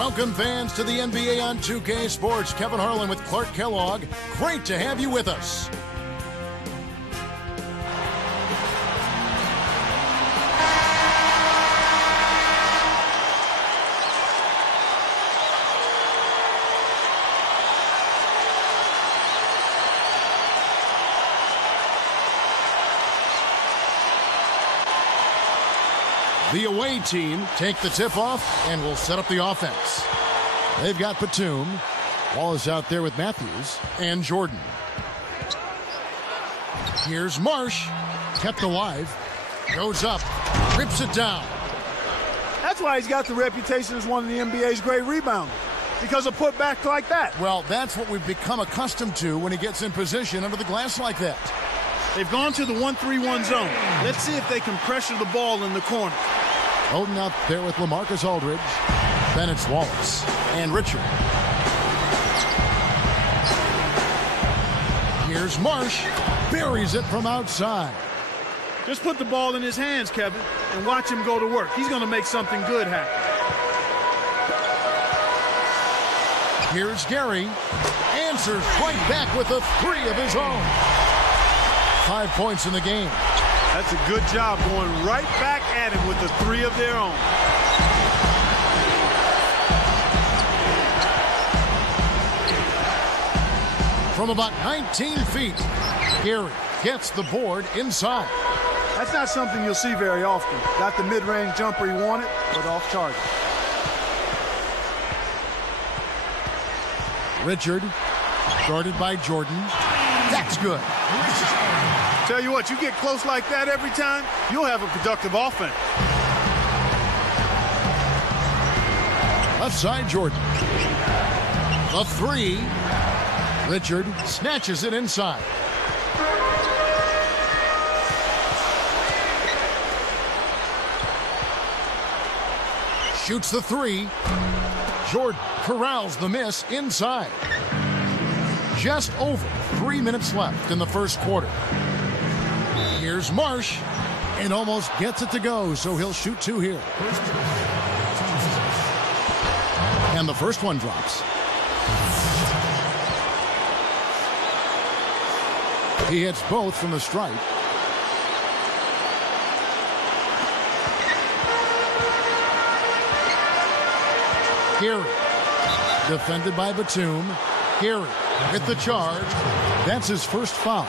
Welcome, fans, to the NBA on 2K Sports. Kevin Harlan with Clark Kellogg. Great to have you with us. The away team take the tip-off and will set up the offense. They've got Batum. Wallace out there with Matthews and Jordan. Here's Marsh. Kept alive. Goes up. Rips it down. That's why he's got the reputation as one of the NBA's great rebounders. Because of putbacks like that. Well, that's what we've become accustomed to when he gets in position under the glass like that. They've gone to the 1-3-1 zone. Let's see if they can pressure the ball in the corner. Oden out there with LaMarcus Aldridge. Then it's Wallace and Richard. Here's Marsh. Buries it from outside. Just put the ball in his hands, Kevin, and watch him go to work. He's going to make something good happen. Here's Gary. Answers right back with a three of his own. 5 points in the game. That's a good job going right back at him with the three of their own. From about 19 feet, Gary gets the board inside. That's not something you'll see very often. Got the mid-range jumper he wanted, but off target. Richard, guarded by Jordan. That's good. Tell you what, you get close like that every time, you'll have a productive offense. Left side, Jordan. The three. Richard snatches it inside. Shoots the three. Jordan corrals the miss inside. Just over 3 minutes left in the first quarter. Here's Marsh, and almost gets it to go, so he'll shoot two here. And the first one drops. He hits both from the stripe. Gary, defended by Batum. Gary with the charge. That's his first foul.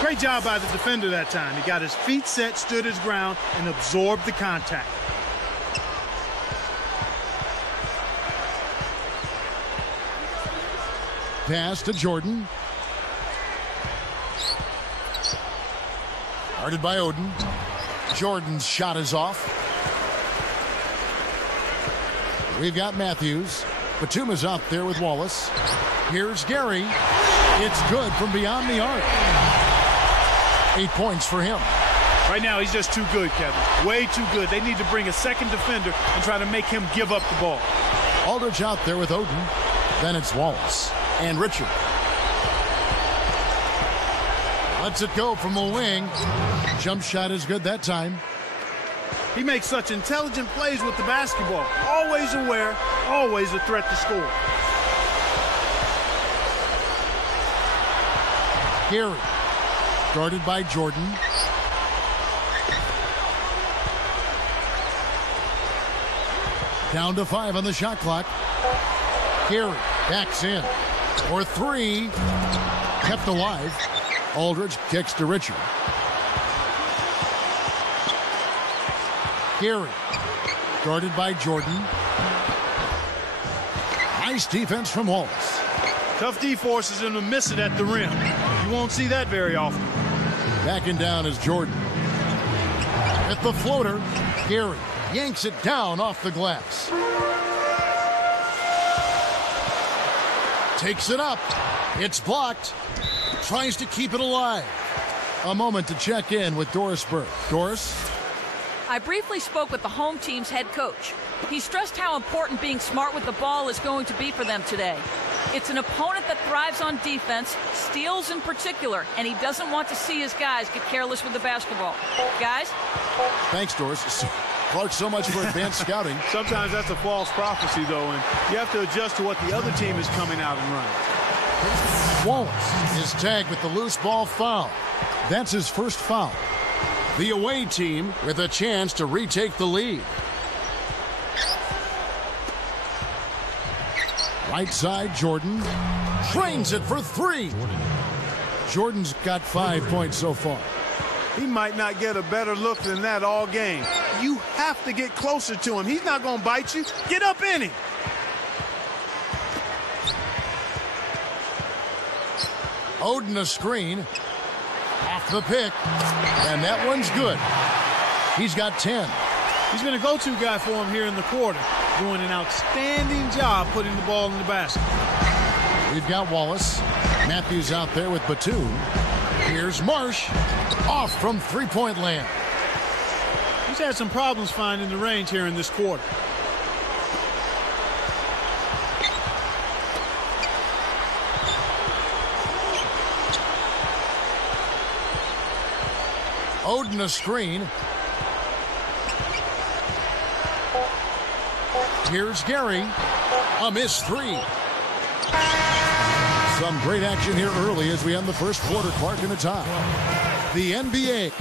Great job by the defender that time. He got his feet set, stood his ground, and absorbed the contact. Pass to Jordan. Guarded by Oden. Jordan's shot is off. We've got Matthews. Batum is out there with Wallace. Here's Gary. It's good from beyond the arc. 8 points for him. Right now, he's just too good, Kevin. Way too good. They need to bring a second defender and try to make him give up the ball. Aldridge out there with Oden. Then it's Wallace and Richard. Lets it go from the wing. Jump shot is good that time. He makes such intelligent plays with the basketball. Always aware, always a threat to score. Gary, guarded by Jordan. Down to 5 on the shot clock. Gary backs in for three. Kept alive. Aldridge kicks to Richard. Gary, guarded by Jordan. Nice defense from Wallace. Tough D forces him to miss it at the rim. You won't see that very often. Backing down is Jordan. At the floater, Gary yanks it down off the glass. Takes it up. It's blocked. Tries to keep it alive. A moment to check in with Doris Burke. Doris? I briefly spoke with the home team's head coach. He stressed how important being smart with the ball is going to be for them today. It's an opponent that thrives on defense, steals in particular, and he doesn't want to see his guys get careless with the basketball. Guys? Thanks, Doris. Clark, so much for advanced scouting. Sometimes that's a false prophecy, though, and you have to adjust to what the other team is coming out and running. Wallace is tagged with the loose ball foul. That's his first foul. The away team with a chance to retake the lead. Right side, Jordan trains it for three. Jordan's got 5 points so far. He might not get a better look than that all game. You have to get closer to him. He's not going to bite you. Get up in him. Oden a screen. Off the pick. And that one's good. He's got 10. He's been a go-to guy for him here in the quarter. Doing an outstanding job putting the ball in the basket. We've got Wallace. Matthews out there with Batum. Here's Marsh. Off from three-point land. He's had some problems finding the range here in this quarter. Oden a screen. Here's Gary. A missed three. Some great action here early as we end the first quarter. Clark in the top. The NBA.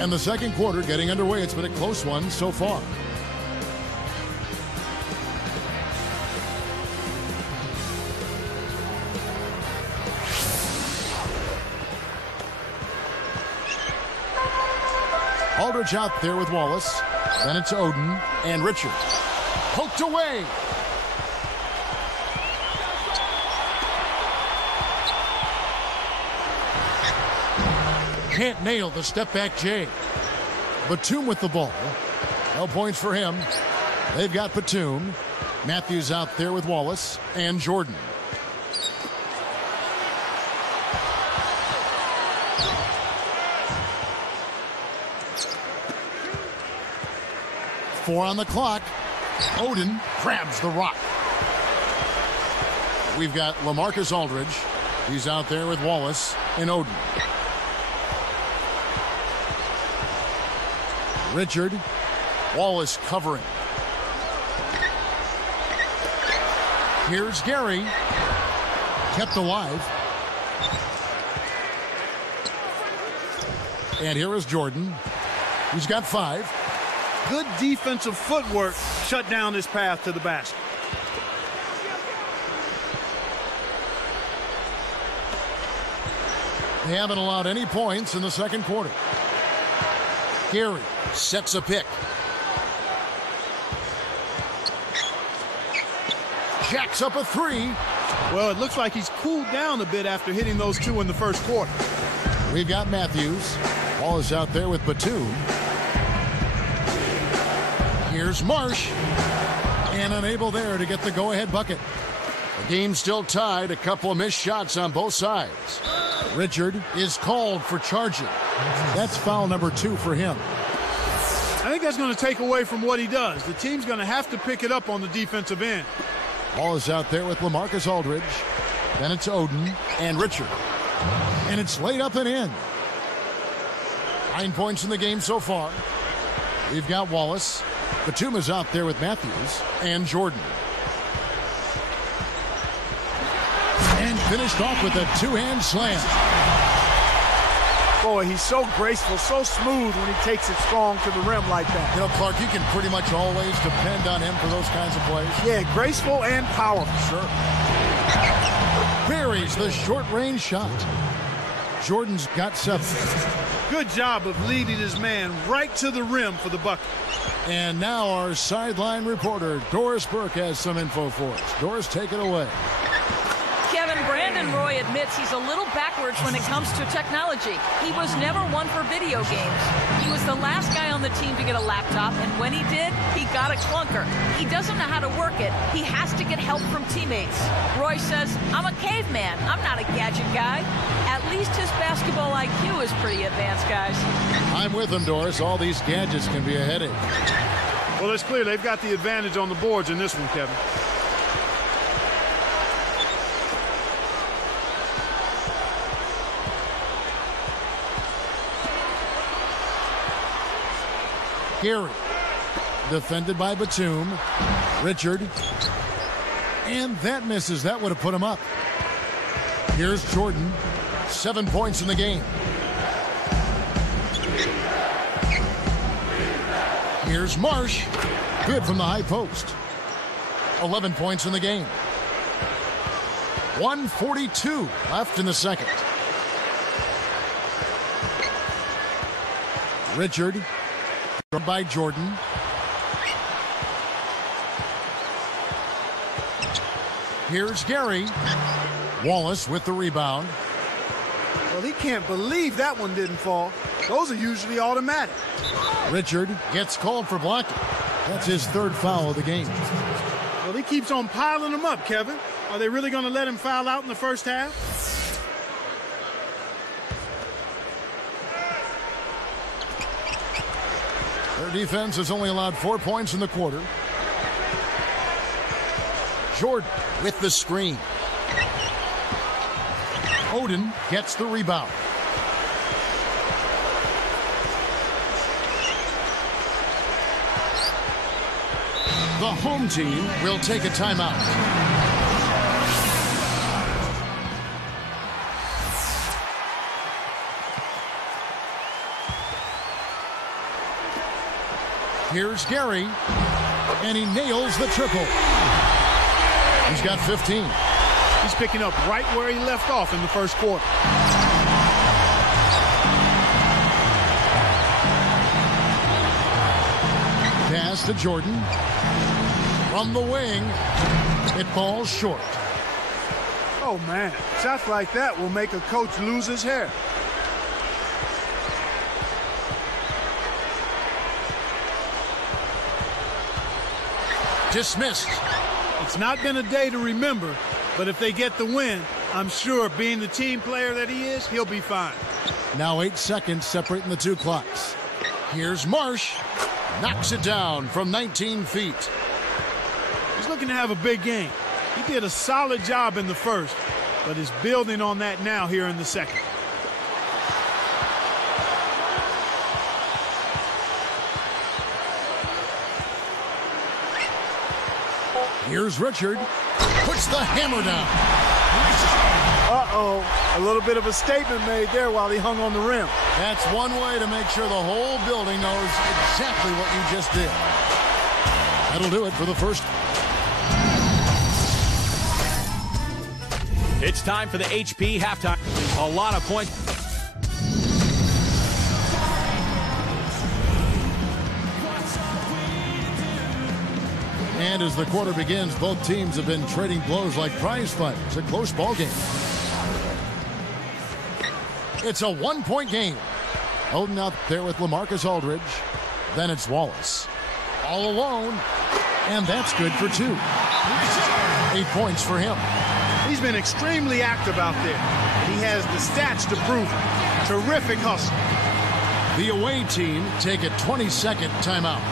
And the second quarter getting underway. It's been a close one so far. Aldridge out there with Wallace. Then it's Oden and Richard. Poked away. Can't nail the step-back J. Batum with the ball. No points for him. They've got Batum. Matthews out there with Wallace and Jordan. Four on the clock. Oden grabs the rock. We've got LaMarcus Aldridge. He's out there with Wallace and Oden. Richard. Wallace covering. Here's Gary. Kept alive. And here is Jordan. He's got 5. Good defensive footwork shut down his path to the basket. They haven't allowed any points in the second quarter. Gary sets a pick. Jacks up a three. Well, it looks like he's cooled down a bit after hitting those two in the first quarter. We've got Matthews. Ball is out there with Batum. Here's Marsh. And unable there to get the go-ahead bucket. The game's still tied. A couple of missed shots on both sides. Richard is called for charging. That's foul number 2 for him. I think that's going to take away from what he does. The team's going to have to pick it up on the defensive end. Ball is out there with LaMarcus Aldridge. Then it's Oden and Richard. And it's laid up and in. 9 points in the game so far. We've got Wallace. Batum is out there with Matthews and Jordan. And finished off with a two-hand slam. Boy, he's so graceful, so smooth when he takes it strong to the rim like that. You know, Clark, you can pretty much always depend on him for those kinds of plays. Yeah, graceful and powerful. Sure. Buries the short-range shot. Jordan's got 7. Good job of leading his man right to the rim for the bucket. And now our sideline reporter, Doris Burke, has some info for us. Doris, take it away. Kevin, Brandon Roy admits he's a little backwards when it comes to technology. He was never one for video games. He was the last guy on the team to get a laptop, and when he did, he got a clunker. He doesn't know how to work it. He has to get help from teammates. Roy says, I'm a caveman. I'm not a gadget guy. At least his basketball IQ is pretty advanced, guys. I'm with him, Doris. All these gadgets can be a headache. Well, it's clear they've got the advantage on the boards in this one, Kevin. Gary. Defended by Batum. Richard. And that misses. That would have put him up. Here's Jordan. 7 points in the game. Here's Marsh. Good from the high post. 11 points in the game. 1:42 left in the second. Richard. By Jordan. Here's Gary. Wallace with the rebound. Well, he can't believe that one didn't fall. Those are usually automatic. Richard gets called for blocking. That's his third foul of the game. Well, he keeps on piling them up, Kevin. Are they really going to let him foul out in the first half? Their defense has only allowed 4 points in the quarter. Jordan with the screen. Oden gets the rebound. The home team will take a timeout. Here's Gary, and he nails the triple. He's got 15. He's picking up right where he left off in the first quarter. Pass to Jordan. From the wing, it falls short. Oh, man. Shots like that will make a coach lose his hair. Dismissed. It's not been a day to remember, but if they get the win, I'm sure being the team player that he is, he'll be fine. Now 8 seconds separating the two clocks. Here's Marsh. Knocks it down from 19 feet. He's looking to have a big game. He did a solid job in the first, but is building on that now here in the second. Here's Richard. Puts the hammer down. Uh-oh. A little bit of a statement made there while he hung on the rim. That's one way to make sure the whole building knows exactly what you just did. That'll do it for the first. It's time for the HP halftime. A lot of points. And as the quarter begins, both teams have been trading blows like prize fights. It's a close ball game. It's a 1-point game. Oden out there with LaMarcus Aldridge. Then it's Wallace. All alone. And that's good for 2. 8 points for him. He's been extremely active out there. He has the stats to prove it. Terrific hustle. The away team take a 20-second timeout.